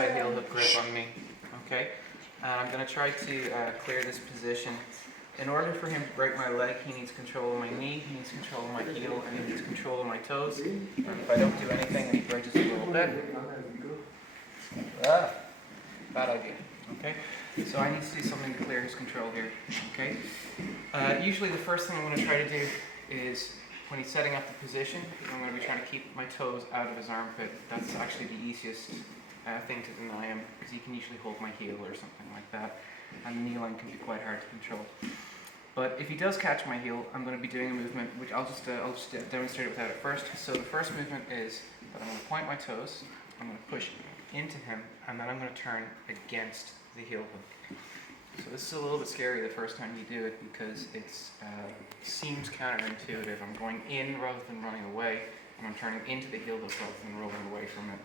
inside heel hook grip on me. Okay, I'm going to try to clear this position. In order for him to break my leg, he needs control of my knee, he needs control of my heel, and he needs control of my toes. And if I don't do anything and he bridges a little bit, bad idea. Okay, so I need to do something to clear his control here. Okay, usually the first thing I'm going to try to do is, when he's setting up the position, I'm going to be trying to keep my toes out of his armpit. That's actually the easiest thing to deny him, because he can usually hold my heel or something like that, and the knee line can be quite hard to control. But if he does catch my heel, I'm going to be doing a movement which I'll just demonstrate it without it first. So the first movement is that I'm going to point my toes, I'm going to push into him, and then I'm going to turn against the heel hook. So this is a little bit scary the first time you do it, because it seems counterintuitive. I'm going in rather than running away, and I'm turning into the heel hook rather than rolling away from it.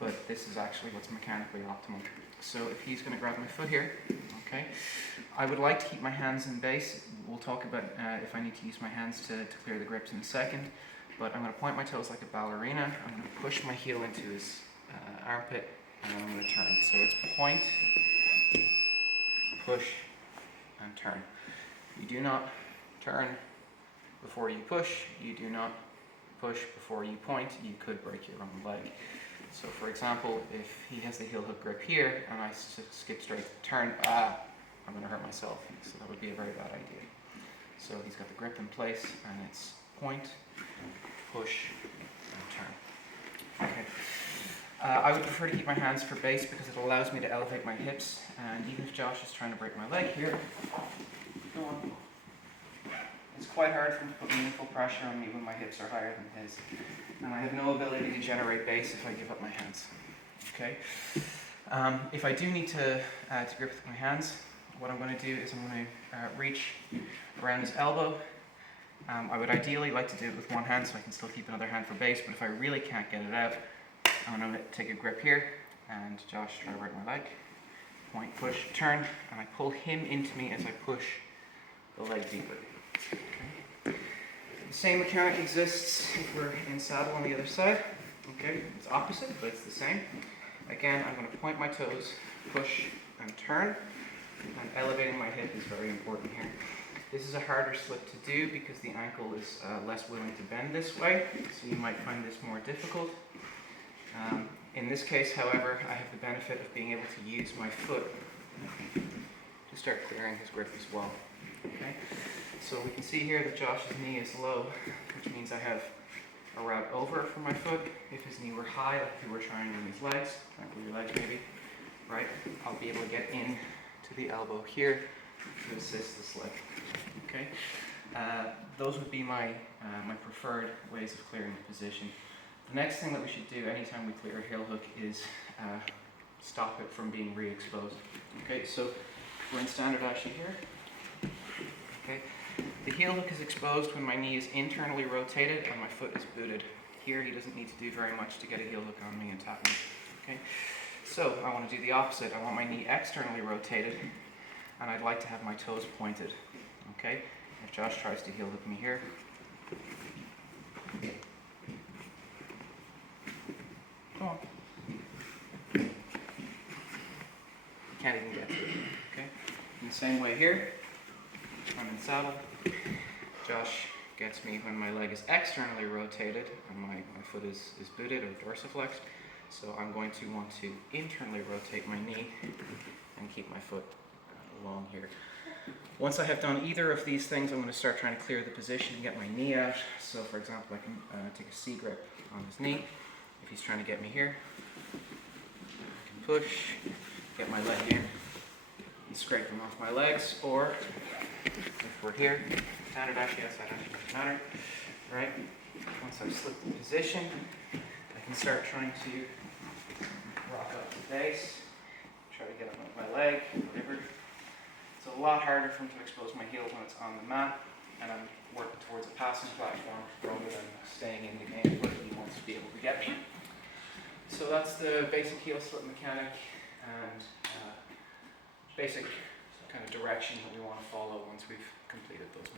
But this is actually what's mechanically optimal. So if he's going to grab my foot here, okay, I would like to keep my hands in base. We'll talk about if I need to use my hands to clear the grips in a second. But I'm going to point my toes like a ballerina. I'm going to push my heel into his armpit, and then I'm going to turn. So it's point, push, and turn. You do not turn before you push. You do not push before you point. You could break your own leg. So for example, if he has the heel hook grip here and I skip straight to turn, I'm going to hurt myself. So that would be a very bad idea. So he's got the grip in place, and it's point, push, and turn. Okay. I would prefer to keep my hands for base because it allows me to elevate my hips, and even if Josh is trying to break my leg here, go on. It's quite hard for him to put meaningful pressure on me when my hips are higher than his, and I have no ability to generate base if I give up my hands. Okay. If I do need to grip with my hands, what I'm going to do is I'm going to reach around his elbow. I would ideally like to do it with one hand so I can still keep another hand for base, but if I really can't get it out, I'm going to take a grip here, and Josh try to break my leg. Point, push, turn, and I pull him into me as I push the leg deeper. Okay. The same mechanic exists if we're in saddle on the other side. Okay, it's opposite, but it's the same. Again, I'm going to point my toes, push, and turn, and elevating my hip is very important here. This is a harder slip to do because the ankle is less willing to bend this way, so you might find this more difficult. In this case, however, I have the benefit of being able to use my foot to start clearing his grip as well. Okay? So we can see here that Josh's knee is low, which means I have a route over for my foot. If his knee were high, like if he were triangling his legs, triangle your legs maybe, right, I'll be able to get in to the elbow here to assist the slip. Okay? Those would be my preferred ways of clearing the position. The next thing that we should do anytime we clear a heel hook is stop it from being re-exposed. Okay, so we're in standard ashi here. Okay, the heel hook is exposed when my knee is internally rotated and my foot is booted. Here he doesn't need to do very much to get a heel hook on me and tap me. Okay, so I want to do the opposite. I want my knee externally rotated, and I'd like to have my toes pointed. Okay, if Josh tries to heel hook me here, come on. Can't even get to it. Okay? In the same way here, I'm in saddle. Josh gets me when my leg is externally rotated and my foot is booted or dorsiflexed. So I'm going to want to internally rotate my knee and keep my foot long here. Once I have done either of these things, I'm going to start trying to clear the position and get my knee out. So for example, I can take a C grip on his knee. If he's trying to get me here, I can push, get my leg in, and scrape him off my legs. Or if we're here, standard ashi, outside ashi, doesn't matter. Right? Once I've slipped the position, I can start trying to rock up to base, try to get him off my leg, whatever. It's a lot harder for him to expose my heels when it's on the mat, and I'm working towards a passing platform rather than staying in the game where he wants to be able to get me. So that's the basic heel slip mechanic and basic kind of direction that we want to follow once we've completed those.